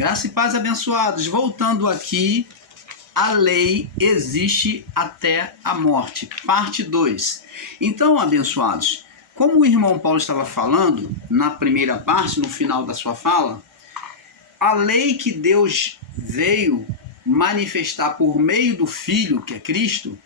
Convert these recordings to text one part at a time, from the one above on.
Graça e paz, abençoados. Voltando aqui, a lei existe até a morte. Parte 2. Então, abençoados, como o irmão Paulo estava falando, na primeira parte, no final da sua fala, a lei que Deus veio manifestar por meio do Filho, que é Cristo,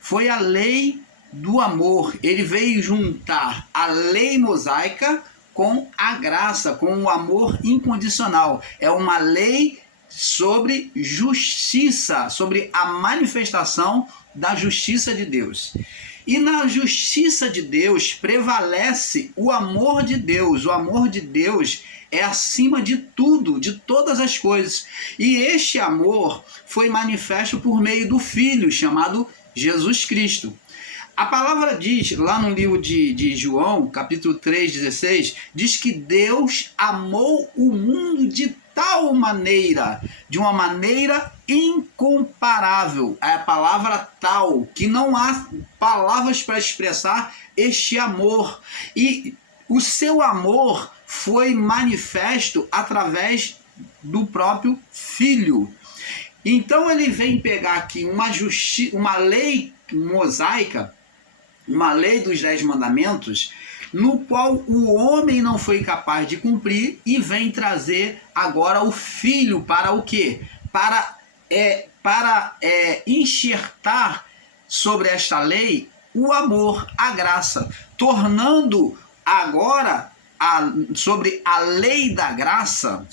foi a lei do amor. Ele veio juntar a lei mosaica com a graça, com o amor incondicional. É uma lei sobre justiça, sobre a manifestação da justiça de Deus. E na justiça de Deus prevalece o amor de Deus. O amor de Deus é acima de tudo, de todas as coisas. E este amor foi manifesto por meio do Filho, chamado Jesus Cristo. A palavra diz, lá no livro de João, capítulo 3,16, diz que Deus amou o mundo de tal maneira, de uma maneira incomparável. É a palavra tal, que não há palavras para expressar este amor. E o seu amor foi manifesto através do próprio Filho. Então ele vem pegar aqui uma lei mosaica, uma lei dos 10 mandamentos, no qual o homem não foi capaz de cumprir, e vem trazer agora o Filho para o quê? Para enxertar sobre esta lei o amor, a graça, tornando agora sobre a lei da graça,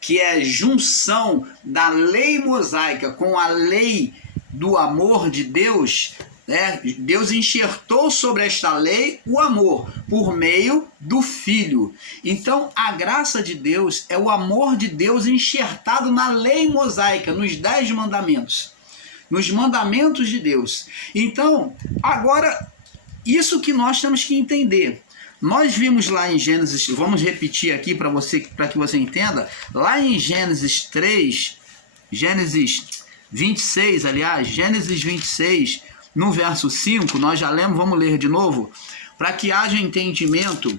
que é junção da lei mosaica com a lei do amor de Deus, Deus enxertou sobre esta lei o amor por meio do Filho. Então a graça de Deus é o amor de Deus enxertado na lei mosaica, nos 10 mandamentos, nos mandamentos de Deus. Então, agora, isso que nós temos que entender. Nós vimos lá em Gênesis, vamos repetir aqui para que você entenda, lá em Gênesis 3, Gênesis 26, Gênesis 26, no verso 5, nós já lemos, vamos ler de novo, para que haja entendimento,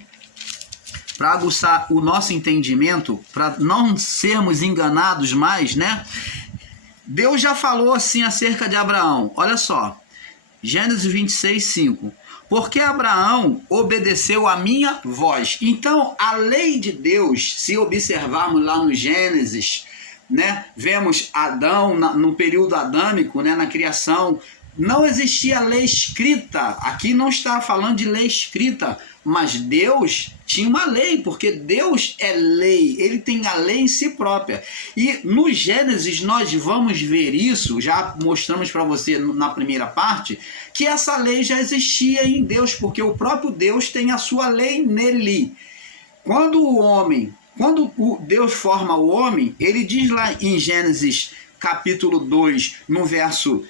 para aguçar o nosso entendimento, para não sermos enganados mais, né? Deus já falou assim acerca de Abraão, olha só, Gênesis 26, 5. Porque Abraão obedeceu a minha voz. Então, a lei de Deus, se observarmos lá no Gênesis, né, vemos Adão no período adâmico, né, na criação, não existia lei escrita. Aqui não está falando de lei escrita, mas Deus tinha uma lei, porque Deus é lei, ele tem a lei em si própria. E no Gênesis nós vamos ver isso, já mostramos para você na primeira parte, que essa lei já existia em Deus, porque o próprio Deus tem a sua lei nele. Quando Deus forma o homem, ele diz lá em Gênesis capítulo 2, no verso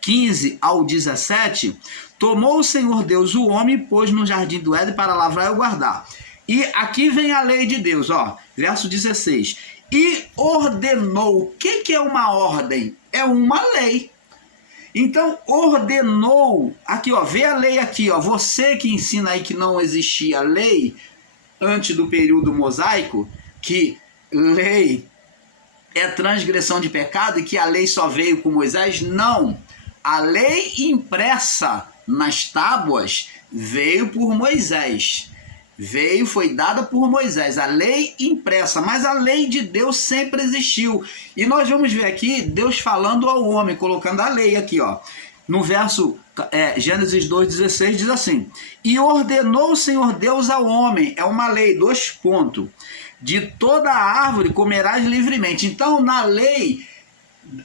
15 ao 17, tomou o Senhor Deus o homem e pôs no jardim do Éden para lavrar e o guardar. E aqui vem a lei de Deus, verso 16. E ordenou. O que é uma ordem? É uma lei. Então, ordenou, aqui vê a lei aqui, você que ensina aí que não existia lei antes do período mosaico, que lei é transgressão de pecado e que a lei só veio com Moisés, não. A lei impressa nas tábuas veio por Moisés. Foi dada por Moisés, a lei impressa, mas a lei de Deus sempre existiu. E nós vamos ver aqui Deus falando ao homem, colocando a lei aqui, no verso Gênesis 2,16 diz assim: e ordenou o Senhor Deus ao homem, é uma lei, 2 pontos, de toda a árvore comerás livremente. Então na lei,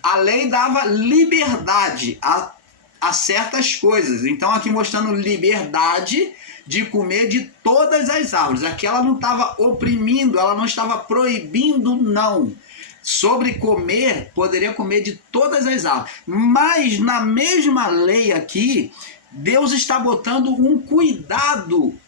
a lei dava liberdade a certas coisas. Então aqui mostrando liberdade de comer de todas as árvores. Aqui ela não estava oprimindo, ela não estava proibindo, não. Sobre comer, poderia comer de todas as árvores. Mas na mesma lei aqui, Deus está botando um cuidado,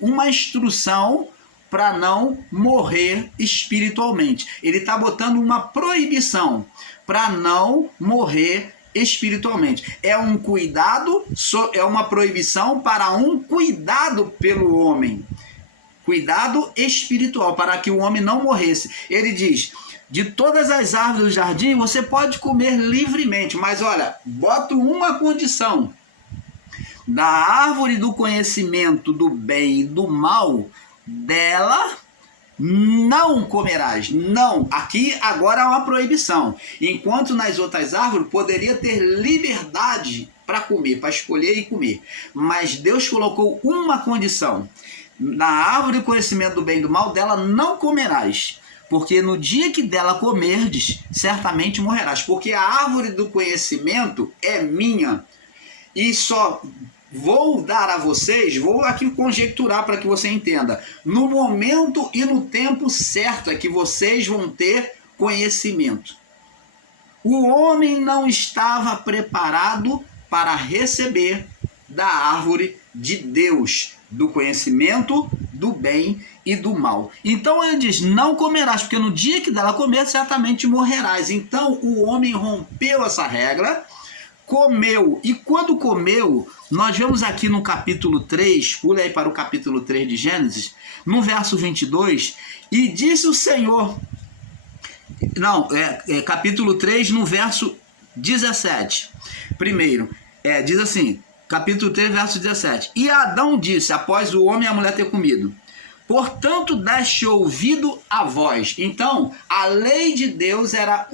uma instrução para não morrer espiritualmente. Ele está botando uma proibição para não morrer espiritualmente. É um cuidado, é uma proibição para um cuidado pelo homem. cuidado espiritual, para que o homem não morresse. Ele diz: de todas as árvores do jardim você pode comer livremente, mas olha, boto uma condição: da árvore do conhecimento do bem e do mal, dela não comerás. Não, aqui agora há uma proibição. Enquanto nas outras árvores poderia ter liberdade para comer, para escolher e comer. Mas Deus colocou uma condição: na árvore do conhecimento do bem e do mal, dela não comerás, porque no dia que dela comerdes, certamente morrerás. Porque a árvore do conhecimento é minha, e só vou dar a vocês, vou aqui conjecturar para que você entenda, no momento e no tempo certo é que vocês vão ter conhecimento. O homem não estava preparado para receber da árvore de Deus, do conhecimento do bem e do mal. Então ele diz: não comerás, porque no dia que dela comer, certamente morrerás. Então o homem rompeu essa regra, comeu, e quando comeu, nós vemos aqui no capítulo 3, pula aí para o capítulo 3 de Gênesis, no verso 22, e disse o Senhor, capítulo 3, no verso 17, primeiro, diz assim, capítulo 3, verso 17, e Adão disse, após o homem e a mulher ter comido: portanto, deste ouvido à voz. Então, a lei de Deus era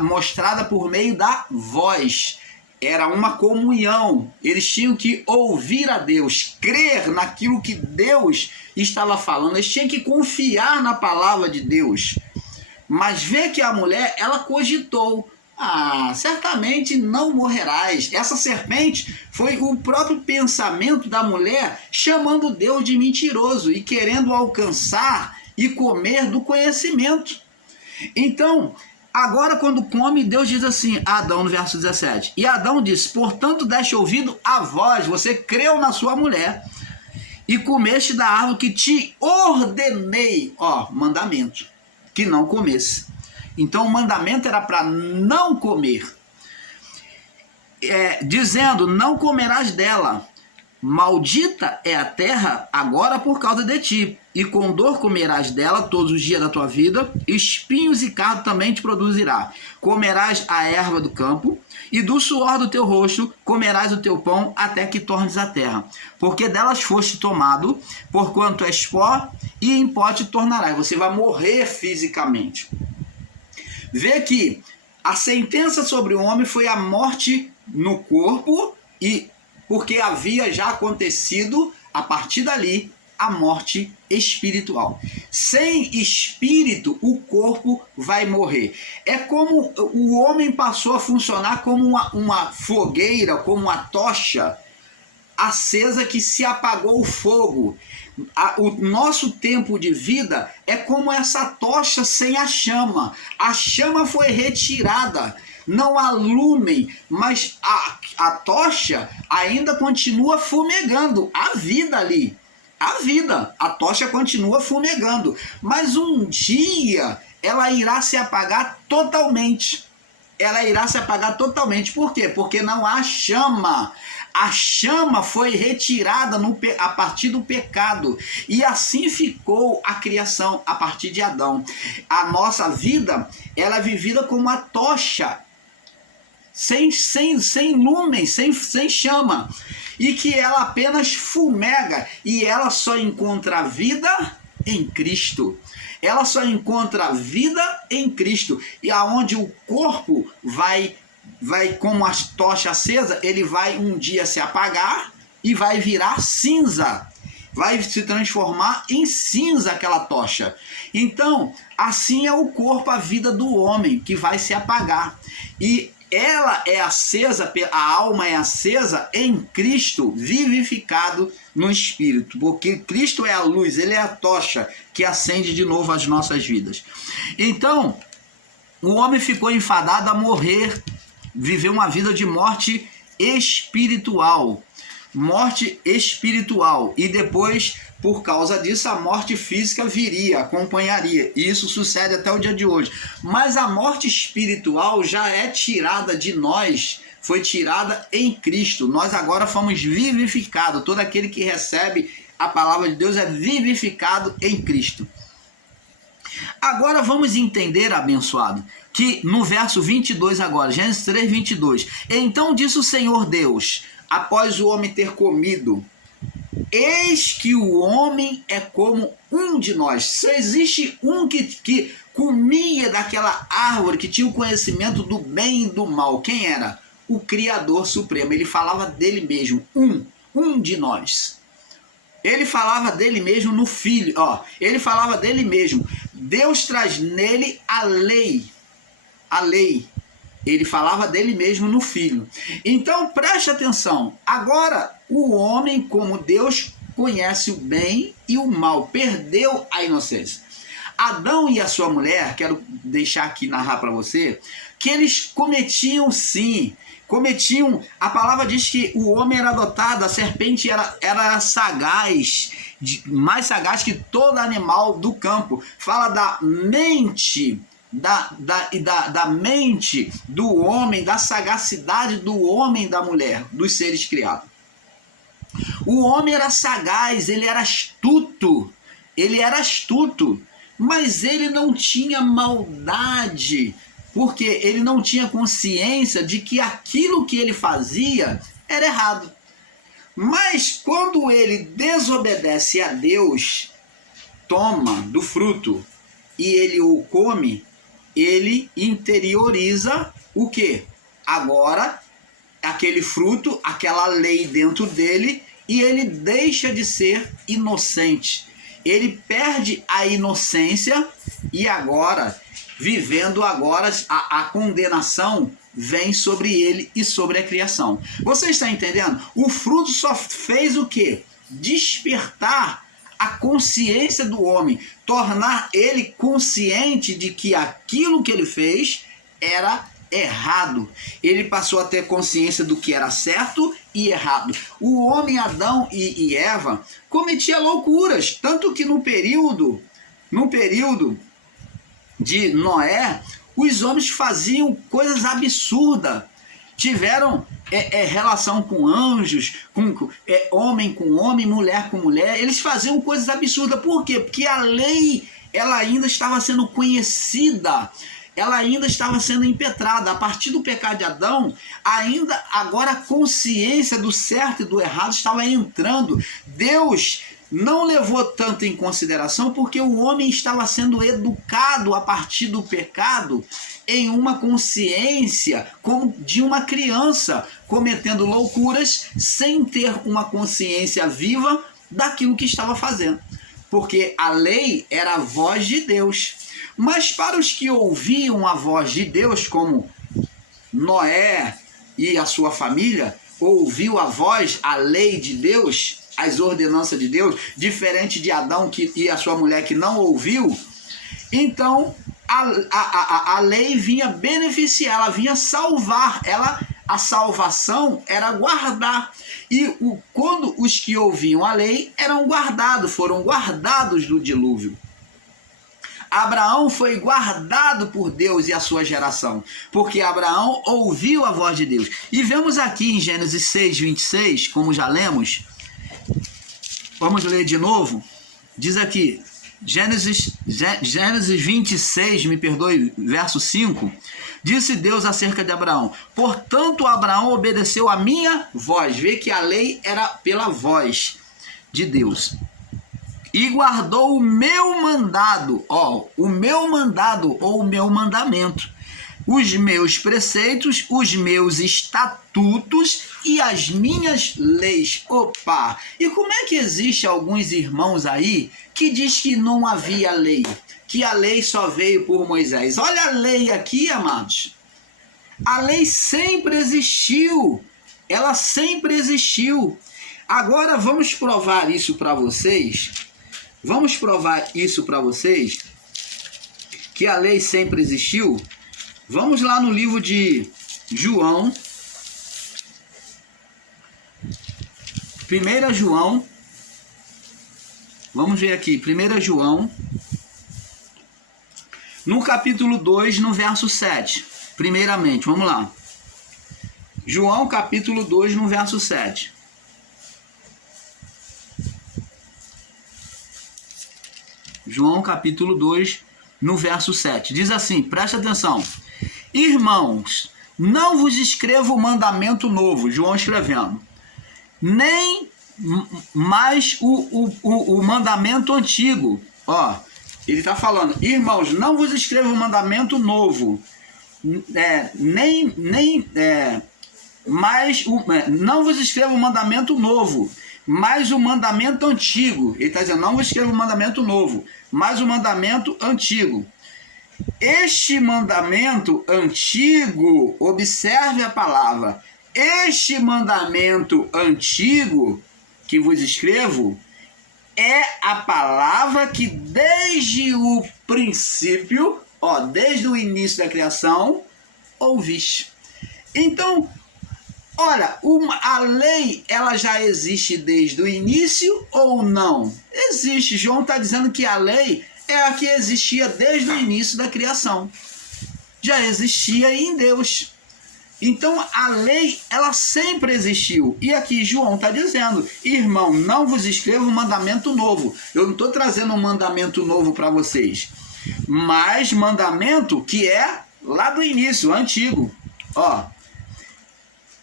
mostrada por meio da voz. Era uma comunhão. Eles tinham que ouvir a Deus, crer naquilo que Deus estava falando. Eles tinham que confiar na palavra de Deus. Mas vê que a mulher, ela cogitou: certamente não morrerás. Essa serpente foi o próprio pensamento da mulher chamando Deus de mentiroso e querendo alcançar e comer do conhecimento. Então, agora quando come, Deus diz assim a Adão no verso 17: e Adão disse: portanto deste ouvido à voz, você creu na sua mulher e comeste da árvore que te ordenei, mandamento, que não comesse. Então o mandamento era para não comer, dizendo: não comerás dela, maldita é a terra agora por causa de ti, e com dor comerás dela todos os dias da tua vida, espinhos e cardo também te produzirá. Comerás a erva do campo, e do suor do teu rosto comerás o teu pão até que tornes a terra, porque delas foste tomado, porquanto és pó, e em pó te tornarás. Você vai morrer fisicamente. Vê que a sentença sobre o homem foi a morte no corpo, e porque havia já acontecido, a partir dali, a morte espiritual. Sem espírito, o corpo vai morrer. É como o homem passou a funcionar como uma fogueira, como uma tocha acesa que se apagou o fogo. O nosso tempo de vida é como essa tocha sem a chama. A chama foi retirada. Não há lumen, mas a tocha ainda continua fumegando. A vida ali. A tocha continua fumegando. Mas um dia ela irá se apagar totalmente. Por quê? Porque não há chama. A chama foi retirada a partir do pecado. E assim ficou a criação a partir de Adão. A nossa vida, ela é vivida como uma tocha, sem lumen, sem chama. E que ela apenas fumega. E ela só encontra vida em Cristo. Ela só encontra vida em Cristo. E aonde o corpo vai como a tocha acesa, ele vai um dia se apagar e vai virar cinza. Vai se transformar em cinza aquela tocha. Então, assim é o corpo, a vida do homem, que vai se apagar. E ela é acesa, a alma é acesa em Cristo, vivificado no Espírito. Porque Cristo é a luz, ele é a tocha que acende de novo as nossas vidas. Então, o homem ficou enfadado a morrer, viver uma vida de morte espiritual. E depois, por causa disso, a morte física viria, acompanharia. E isso sucede até o dia de hoje. Mas a morte espiritual já é tirada de nós foi tirada em Cristo. Nós agora fomos vivificados. Todo aquele que recebe a palavra de Deus é vivificado em Cristo. Agora vamos entender, abençoado, que no verso 22 agora, Gênesis 3, 22. Então disse o Senhor Deus, após o homem ter comido: eis que o homem é como um de nós. Só existe um que comia daquela árvore, que tinha o conhecimento do bem e do mal. Quem era? O Criador Supremo. Ele falava dele mesmo, um de nós. Ele falava dele mesmo no Filho. Ele falava dele mesmo. Deus traz nele a lei. A lei. Ele falava dele mesmo no Filho. Então preste atenção. Agora o homem, como Deus, conhece o bem e o mal. Perdeu a inocência. Adão e a sua mulher, quero deixar aqui narrar para você, que eles cometiam sim. A palavra diz que o homem era dotado, a serpente era sagaz, mais sagaz que todo animal do campo. Fala da mente, da mente do homem, da sagacidade do homem e da mulher, dos seres criados. O homem era sagaz, ele era astuto, mas ele não tinha maldade, porque ele não tinha consciência de que aquilo que ele fazia era errado. Mas quando ele desobedece a Deus, toma do fruto e ele o come, ele interioriza o quê? Agora, aquele fruto, aquela lei dentro dele, e ele deixa de ser inocente. Ele perde a inocência e agora, vivendo agora, a condenação vem sobre ele e sobre a criação. Você está entendendo? O fruto só fez o quê? Despertar a consciência do homem, tornar ele consciente de que aquilo que ele fez era errado. Ele passou a ter consciência do que era certo e errado. O homem Adão e Eva cometia loucuras, tanto que no período de Noé, os homens faziam coisas absurdas. Tiveram relação com anjos, homem com homem, mulher com mulher. Eles faziam coisas absurdas. Por quê? Porque a lei, ela ainda estava sendo conhecida, ela ainda estava sendo impetrada. A partir do pecado de Adão, agora a consciência do certo e do errado estava entrando. Deus não levou tanto em consideração porque o homem estava sendo educado a partir do pecado em uma consciência como de uma criança, cometendo loucuras sem ter uma consciência viva daquilo que estava fazendo. Porque a lei era a voz de Deus. Mas para os que ouviam a voz de Deus, como Noé e a sua família, ouviu a voz, a lei de Deus, as ordenanças de Deus, diferente de Adão e a sua mulher que não ouviu, então a lei vinha beneficiar, ela vinha salvar, a salvação era guardar. E quando os que ouviam a lei foram guardados do dilúvio. Abraão foi guardado por Deus e a sua geração, porque Abraão ouviu a voz de Deus. E vemos aqui em Gênesis 6, 26, como já lemos, vamos ler de novo, diz aqui, Gênesis 26, me perdoe, verso 5, disse Deus acerca de Abraão: portanto Abraão obedeceu a minha voz. Vê que a lei era pela voz de Deus. E guardou o meu mandado, ou o meu mandamento, os meus preceitos, os meus estatutos e as minhas leis. Opa! E como é que existe alguns irmãos aí que diz que não havia lei, que a lei só veio por Moisés? Olha a lei aqui, amados. A lei sempre existiu. Ela sempre existiu. Agora vamos provar isso para vocês. Que a lei sempre existiu. Vamos lá no livro de João. 1 João. Vamos ver aqui. 1 João. No capítulo 2, no verso 7. Primeiramente, vamos lá. João capítulo 2, no verso 7. João capítulo 2, no verso 7. Diz assim, presta atenção. Irmãos, não vos escrevo mandamento novo, João escrevendo, nem mais o mandamento antigo. Ó, ele está falando, irmãos, não vos escrevo mandamento novo, não vos escrevo mandamento novo, mas o mandamento antigo. Ele está dizendo, não vos escrevo mandamento novo, mas o mandamento antigo. Este mandamento antigo, observe a palavra, este mandamento antigo que vos escrevo é a palavra que desde o princípio, desde o início da criação, ouviste. Então, olha, a lei, ela já existe desde o início ou não? Existe. João está dizendo que a lei é a que existia desde o início da criação. Já existia em Deus. Então, a lei, ela sempre existiu. E aqui João está dizendo, irmão, não vos escrevo um mandamento novo. Eu não estou trazendo um mandamento novo para vocês. Mas mandamento que é lá do início, antigo.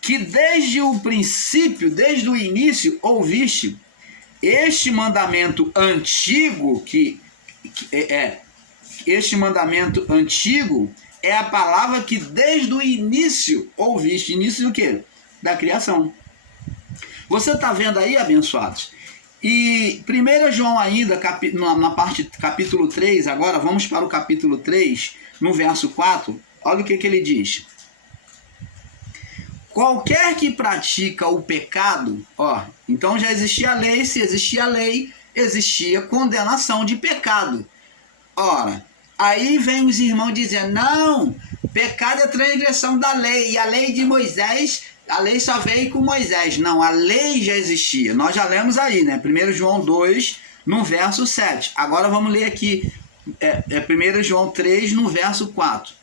Que desde o princípio, desde o início, ouviste. Este mandamento antigo, este mandamento antigo é a palavra que desde o início ouviste. Início do quê? Da criação. Você está vendo aí, abençoados? E 1 João ainda, na parte capítulo 3, agora vamos para o capítulo 3, no verso 4, olha o que ele diz. Qualquer que pratica o pecado, então já existia a lei, se existia a lei, existia condenação de pecado. Ora, aí vem os irmãos dizendo, não, pecado é transgressão da lei, e a lei de Moisés, a lei só veio com Moisés. Não, a lei já existia, nós já lemos aí, né? 1 João 2, no verso 7. Agora vamos ler aqui, 1 João 3, no verso 4.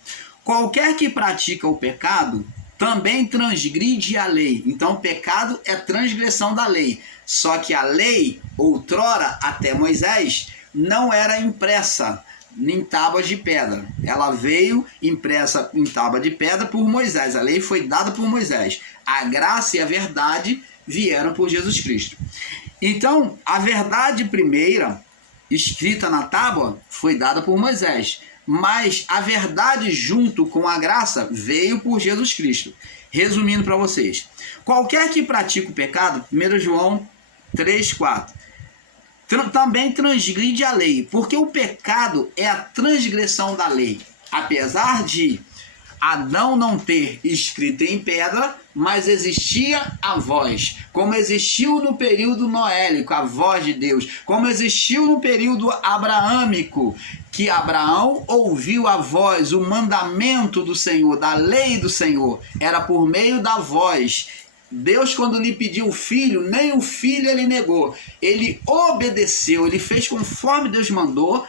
Qualquer que pratica o pecado, também transgride a lei. Então, o pecado é transgressão da lei. Só que a lei, outrora, até Moisés, não era impressa em tábuas de pedra. Ela veio impressa em tábua de pedra por Moisés. A lei foi dada por Moisés. A graça e a verdade vieram por Jesus Cristo. Então, a verdade primeira, escrita na tábua, foi dada por Moisés. Mas a verdade junto com a graça veio por Jesus Cristo. Resumindo para vocês. Qualquer que pratica o pecado, 1 João 3, 4, também transgride a lei, porque o pecado é a transgressão da lei. Apesar de Adão não ter escrito em pedra, mas existia a voz, como existiu no período noélico, a voz de Deus, como existiu no período abraâmico, que Abraão ouviu a voz, o mandamento do Senhor, da lei do Senhor, era por meio da voz. Deus, quando lhe pediu o filho, nem o filho ele negou, ele obedeceu, ele fez conforme Deus mandou,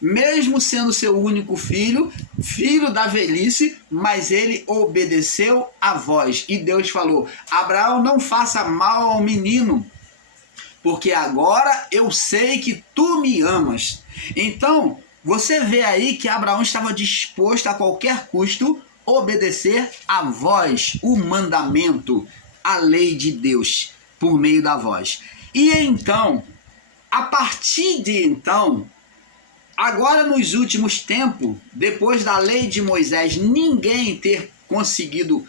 mesmo sendo seu único filho, filho da velhice, mas ele obedeceu à voz. E Deus falou, Abraão, não faça mal ao menino, porque agora eu sei que tu me amas. Então, você vê aí que Abraão estava disposto a qualquer custo obedecer à voz, o mandamento, a lei de Deus, por meio da voz. E então, a partir de então, agora nos últimos tempos, depois da lei de Moisés, ninguém ter conseguido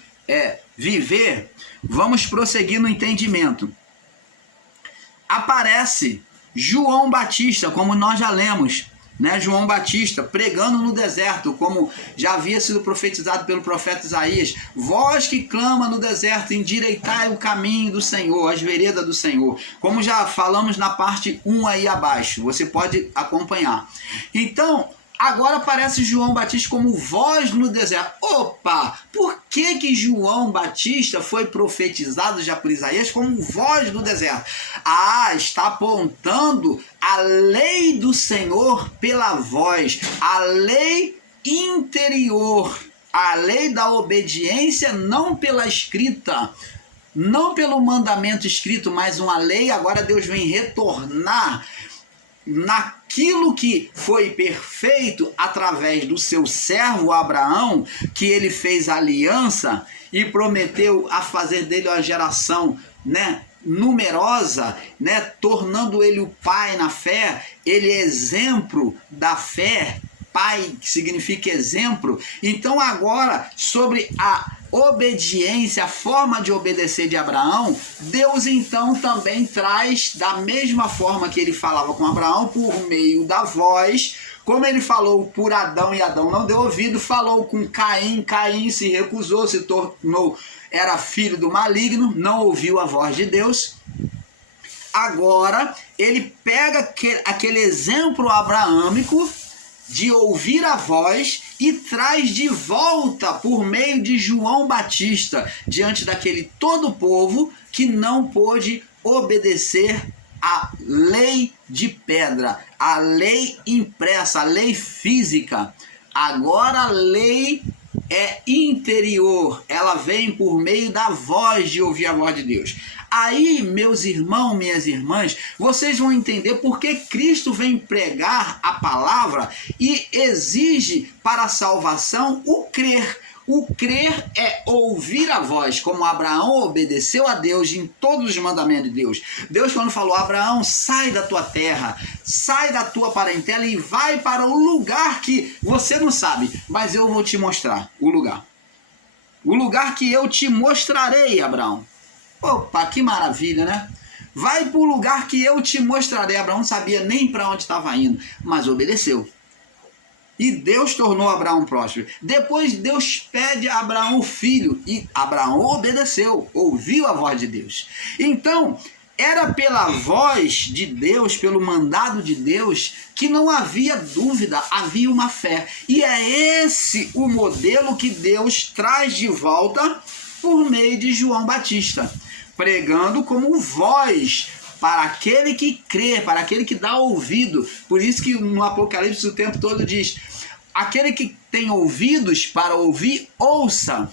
viver, vamos prosseguir no entendimento. Aparece João Batista, como nós já lemos, né? João Batista pregando no deserto, como já havia sido profetizado pelo profeta Isaías, voz que clama no deserto, endireitai o caminho do Senhor, as veredas do Senhor, como já falamos na parte 1 aí abaixo, você pode acompanhar. Então, agora aparece João Batista como voz no deserto. Opa! Por que João Batista foi profetizado já por Isaías como voz do deserto? Está apontando a lei do Senhor pela voz, a lei interior A lei da obediência não pela escrita, não pelo mandamento escrito, mas uma lei. Agora Deus vem retornar naquilo que foi perfeito através do seu servo Abraão, que ele fez aliança e prometeu a fazer dele uma geração, né, numerosa, né, tornando ele o pai na fé. Ele é exemplo da fé. Pai, que significa exemplo. Então agora, sobre a obediência, a forma de obedecer de Abraão, Deus então também traz, da mesma forma que ele falava com Abraão, por meio da voz, como ele falou por Adão e Adão não deu ouvido, falou com Caim, Caim se recusou, se tornou, era filho do maligno, não ouviu a voz de Deus. Agora ele pega aquele exemplo abraâmico de ouvir a voz e traz de volta por meio de João Batista diante daquele todo povo que não pôde obedecer à lei de pedra, a lei impressa, a lei física. Agora a lei é interior, ela vem por meio da voz, de ouvir a voz de Deus. Aí, meus irmãos, minhas irmãs, vocês vão entender por que Cristo vem pregar a palavra e exige para a salvação o crer. O crer é ouvir a voz, como Abraão obedeceu a Deus em todos os mandamentos de Deus. Deus, quando falou, Abraão, sai da tua terra, sai da tua parentela e vai para um lugar que você não sabe, mas eu vou te mostrar o lugar. O lugar que eu te mostrarei, Abraão. Opa, que maravilha, né? Vai para o lugar que eu te mostrarei. Abraão não sabia nem para onde estava indo, mas obedeceu. E Deus tornou Abraão próspero. Depois Deus pede a Abraão o filho, e Abraão obedeceu, ouviu a voz de Deus. Então, era pela voz de Deus, pelo mandado de Deus, que não havia dúvida, havia uma fé. E é esse o modelo que Deus traz de volta por meio de João Batista, pregando como voz para aquele que crê, para aquele que dá ouvido. Por isso que no Apocalipse o tempo todo diz, aquele que tem ouvidos para ouvir, ouça.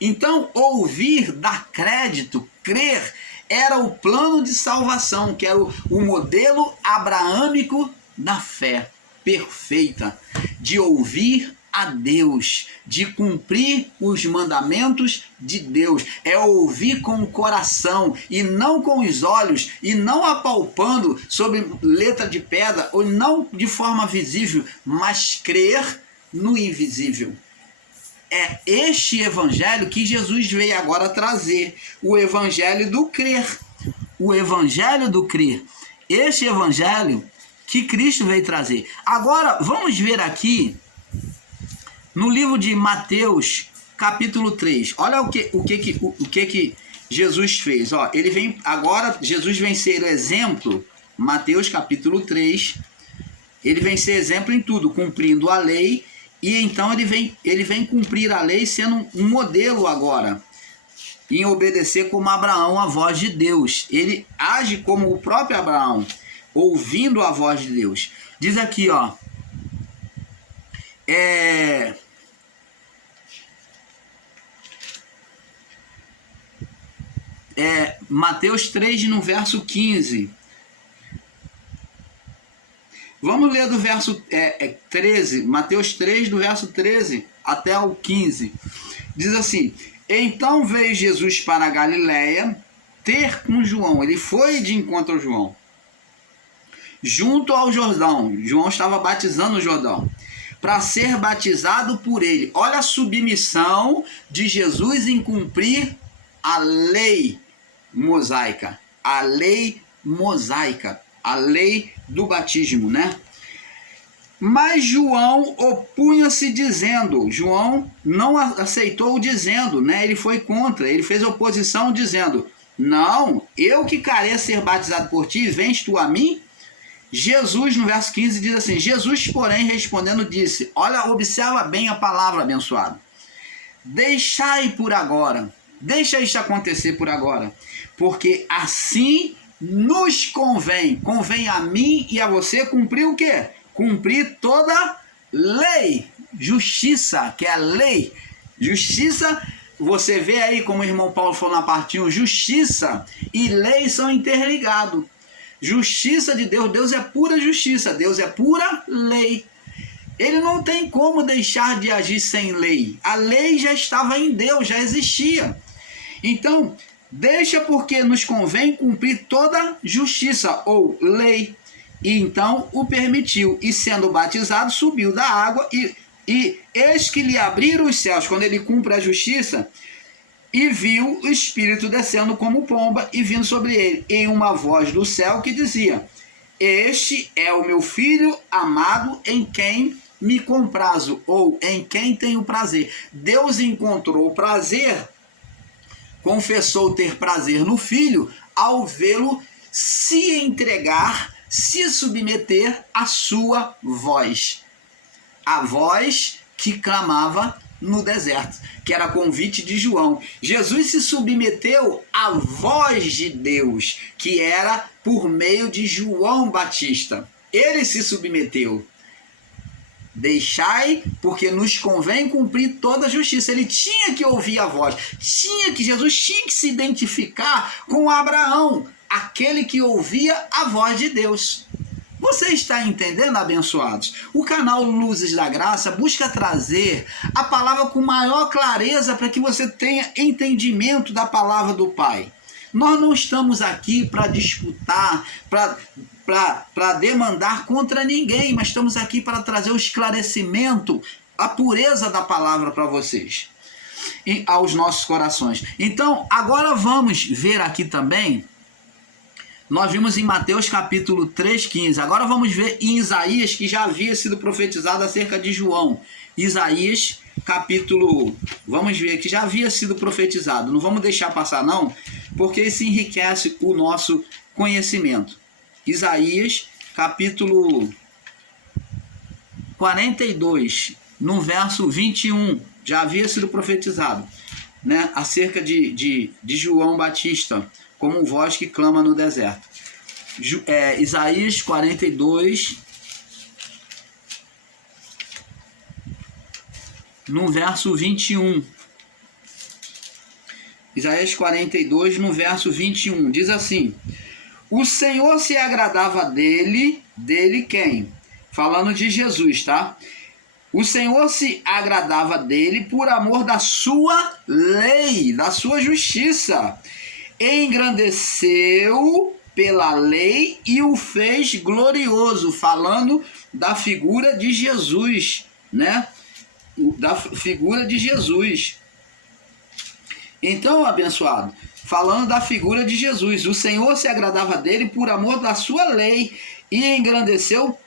Então, ouvir, dar crédito, crer, era o plano de salvação, que era o modelo abraâmico da fé perfeita, de ouvir a Deus, de cumprir os mandamentos de Deus. É ouvir com o coração e não com os olhos, e não apalpando sobre letra de pedra, ou não de forma visível, mas crer no invisível. É este evangelho que Jesus veio agora trazer, o evangelho do crer. O evangelho do crer. Este evangelho que Cristo veio trazer. Agora, vamos ver aqui no livro de Mateus, capítulo 3. Olha o que Jesus fez. Ó, ele vem agora, Jesus vem ser exemplo. Mateus, capítulo 3. Ele vem ser exemplo em tudo, cumprindo a lei. E então ele vem cumprir a lei sendo um modelo agora, em obedecer como Abraão a voz de Deus. Ele age como o próprio Abraão, ouvindo a voz de Deus. Diz aqui, ó, Mateus 3, no verso 15. Vamos ler do verso 13, Mateus 3, do verso 13 até o 15. Diz assim, então veio Jesus para a Galileia ter com João. Ele foi de encontro ao João, junto ao Jordão. João estava batizando no Jordão, para ser batizado por ele. Olha a submissão de Jesus em cumprir a lei mosaica. A lei mosaica. A lei do batismo, né? Mas João opunha-se dizendo, João não aceitou dizendo, né? Ele foi contra, ele fez oposição dizendo, não, eu que queria ser batizado por ti, vens tu a mim? Jesus, no verso 15, diz assim, Jesus, porém, respondendo, disse, olha, observa bem a palavra, abençoado, deixai por agora, deixa isso acontecer por agora, porque assim nos convém a mim e a você cumprir o quê? Cumprir toda lei justiça, que é a lei. Justiça, você vê aí como o irmão Paulo falou na parte 1, justiça e lei são interligados. Justiça de Deus, Deus é pura justiça, Deus é pura lei. Ele não tem como deixar de agir sem lei. A lei já estava em Deus, já existia. Então, deixa porque nos convém cumprir toda justiça ou lei. E então o permitiu. E sendo batizado, subiu da água e eis que lhe abriram os céus, quando ele cumpre a justiça, e viu o Espírito descendo como pomba e vindo sobre ele, em uma voz do céu que dizia: este é o meu filho amado em quem me comprazo, ou em quem tenho prazer. Deus encontrou prazer, confessou ter prazer no filho, ao vê-lo se entregar, se submeter à sua voz. A voz que clamava no deserto, que era convite de João. Jesus se submeteu à voz de Deus, que era por meio de João Batista. Ele se submeteu. Deixai, porque nos convém cumprir toda a justiça. Ele tinha que ouvir a voz. Jesus tinha que se identificar com Abraão, aquele que ouvia a voz de Deus. Você está entendendo, abençoados? O canal Luzes da Graça busca trazer a palavra com maior clareza para que você tenha entendimento da palavra do Pai. Nós não estamos aqui para disputar, para demandar contra ninguém, mas estamos aqui para trazer o esclarecimento, a pureza da palavra para vocês e aos nossos corações. Então, agora vamos ver aqui também. Nós vimos em Mateus capítulo 3,15. Agora vamos ver em Isaías, que já havia sido profetizado acerca de João. Isaías capítulo... Vamos ver, que já havia sido profetizado. Não vamos deixar passar não, porque isso enriquece o nosso conhecimento. Isaías capítulo 42, no verso 21. Já havia sido profetizado, né, acerca de João Batista, como voz que clama no deserto. Isaías 42, no verso 21. Isaías 42, no verso 21, diz assim: o Senhor se agradava dele quem? Falando de Jesus, tá? O Senhor se agradava dele por amor da sua lei, da sua justiça. Engrandeceu pela lei e o fez glorioso, falando da figura de Jesus, né? Da figura de Jesus. Então, abençoado, falando da figura de Jesus, o Senhor se agradava dele por amor da sua lei e engrandeceu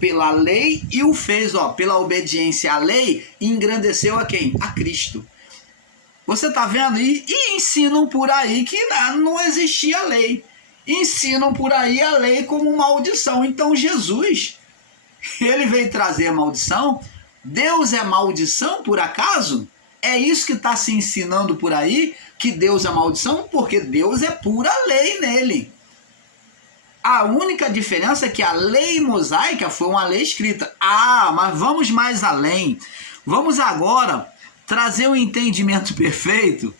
pela lei e o fez, pela obediência à lei, engrandeceu a quem? A Cristo. Você está vendo? E ensinam por aí que não existia lei. Ensinam por aí a lei como maldição. Então Jesus, ele veio trazer maldição? Deus é maldição por acaso? É isso que está se ensinando por aí? Que Deus é maldição? Porque Deus é pura lei nele. A única diferença é que a lei mosaica foi uma lei escrita. Mas vamos mais além. Vamos agora trazer um entendimento perfeito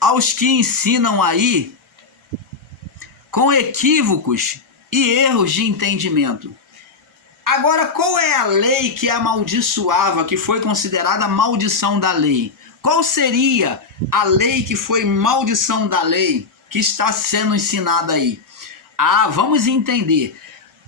aos que ensinam aí com equívocos e erros de entendimento. Agora, qual é a lei que amaldiçoava, que foi considerada maldição da lei? Qual seria a lei que foi maldição da lei, que está sendo ensinada aí? Vamos entender.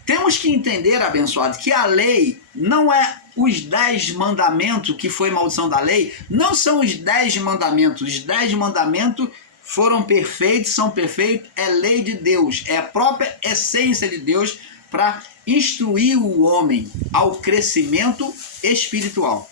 Temos que entender, abençoado, que a lei não é os 10 mandamentos que foi maldição da lei, não são os 10 mandamentos. Os 10 mandamentos foram perfeitos, são perfeitos, é lei de Deus, é a própria essência de Deus para instruir o homem ao crescimento espiritual.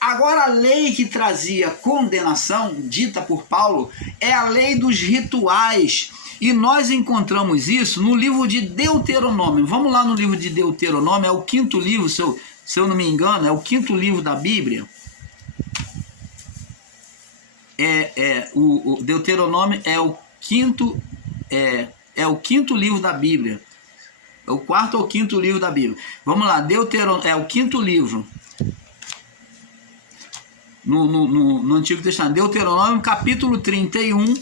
Agora, a lei que trazia condenação, dita por Paulo, é a lei dos rituais. E nós encontramos isso no livro de Deuteronômio. Vamos lá no livro de Deuteronômio, é o 5º livro, se eu não me engano, é o 5º livro da Bíblia. O Deuteronômio é o 5º livro da Bíblia. É o quarto ou quinto livro da Bíblia. Vamos lá, Deuteronômio, é o quinto livro. No Antigo Testamento. Deuteronômio capítulo 31.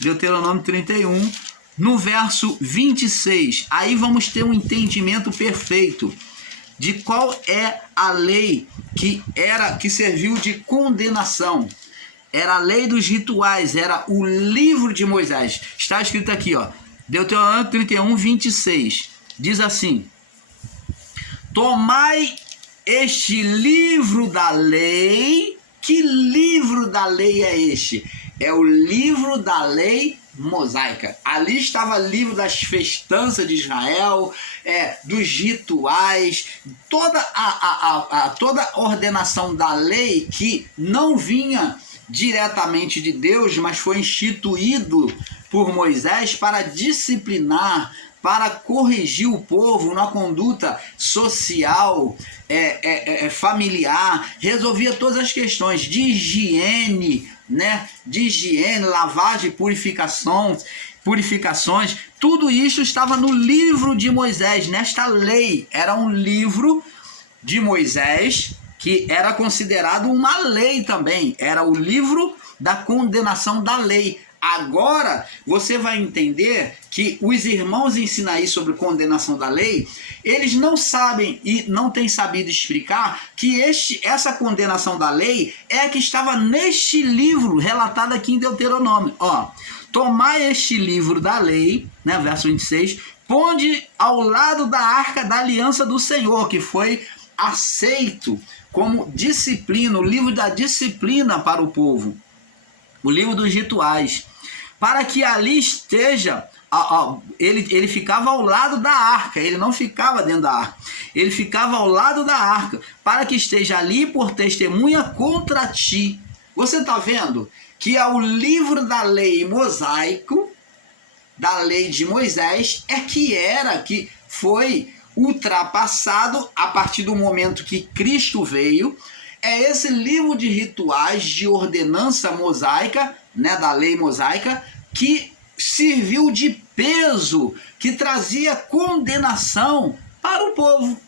Deuteronômio 31, no verso 26. Aí vamos ter um entendimento perfeito de qual é a lei que serviu de condenação. Era a lei dos rituais, era o livro de Moisés. Está escrito aqui, ó, Deuteronômio 31, 26. Diz assim: tomai este livro da lei. Que livro da lei é este? É o livro da lei mosaica. Ali estava o livro das festanças de Israel, dos rituais, toda a ordenação da lei que não vinha diretamente de Deus, mas foi instituído por Moisés para disciplinar, para corrigir o povo na conduta social, familiar, resolvia todas as questões de higiene, né? De higiene, lavagem, purificações, tudo isso estava no livro de Moisés, nesta lei. Era um livro de Moisés que era considerado uma lei também, era o livro da condenação da lei. Agora você vai entender que os irmãos em Sinaí sobre condenação da lei, eles não sabem e não têm sabido explicar que essa condenação da lei é a que estava neste livro relatado aqui em Deuteronômio. Ó, tomai este livro da lei, né, verso 26, ponde ao lado da arca da aliança do Senhor, que foi aceito como disciplina, o livro da disciplina para o povo, o livro dos rituais, para que ali esteja, ele ficava ao lado da arca, ele não ficava dentro da arca, ele ficava ao lado da arca, para que esteja ali por testemunha contra ti. Você está vendo que é o livro da lei mosaico, da lei de Moisés, que foi ultrapassado a partir do momento que Cristo veio. É esse livro de rituais, de ordenança mosaica, né, da lei mosaica, que serviu de peso, que trazia condenação para o povo.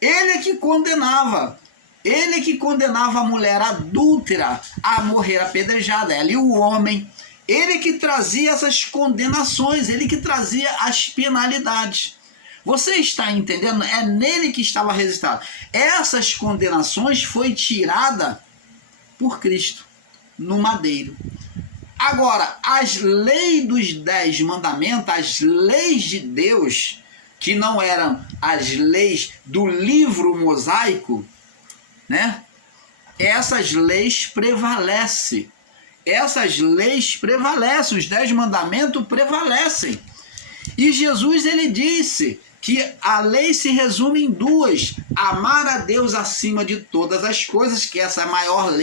Ele é que condenava. Ele é que condenava a mulher adúltera a morrer apedrejada, ela e o homem. Ele é que trazia essas condenações, ele que trazia as penalidades. Você está entendendo? É nele que estava registrado. Essas condenações foi tirada por Cristo no madeiro. Agora, as leis dos 10 mandamentos, as leis de Deus, que não eram as leis do livro mosaico, né? Essas leis prevalecem. Essas leis prevalecem, os 10 mandamentos prevalecem. E Jesus, ele disse que a lei se resume em duas: amar a Deus acima de todas as coisas, que essa é a maior lei